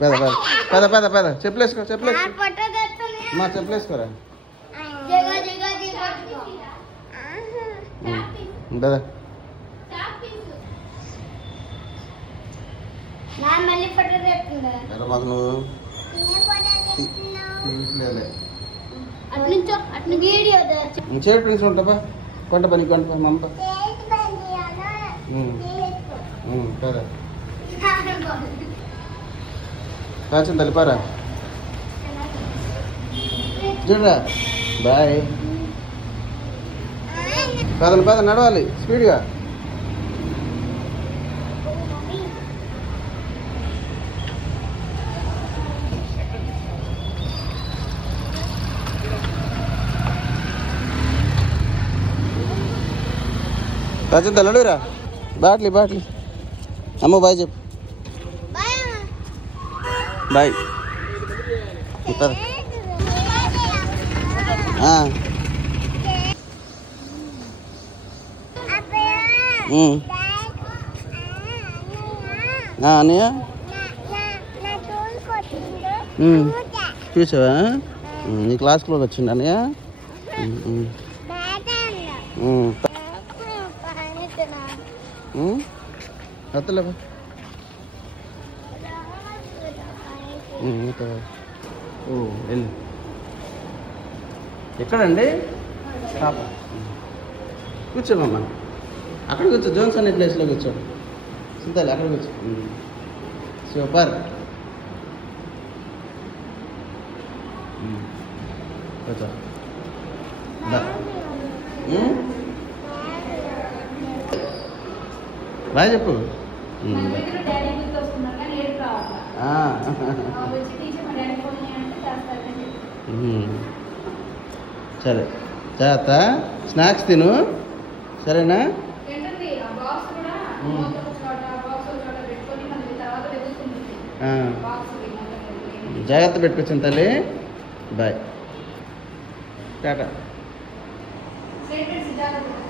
పెద పెద పెద పెద పెద చెప్పులేసుకో చెప్పులేసుకో మా చెప్పులేసుకోరా పెద మాకు నువ్వు చేడు ప్రిన్స్ ఉంటాపా కొంట పని కొంట మమ్మ కదా కాచిన తలిపారా చూడరా బాయ్ పెదలు పెద నడవాలి స్పీడ్గా కాచిన తల్లడురా బాట్లీ అమ్మ బాయ్ చెప్పు బాయ్ అన్నయ్య చూసావా నీ క్లాస్లోకి వచ్చిండు అన్నయ్య అత్తలేవా వెళ్ళు ఎక్కడండి పాప కూర్చోమమ్మా అక్కడ కూర్చో జోన్స్ అనే ప్లేస్లో కూర్చో సింతాలి అక్కడ కూర్చో సూపర్ కూర్చో బాయ్ చెప్పు సరే జాగ్రత్త స్నాక్స్ తిను సరేనా జాగ్రత్త పెట్టుకొచ్చాను తల్లి బాయ్ టాటా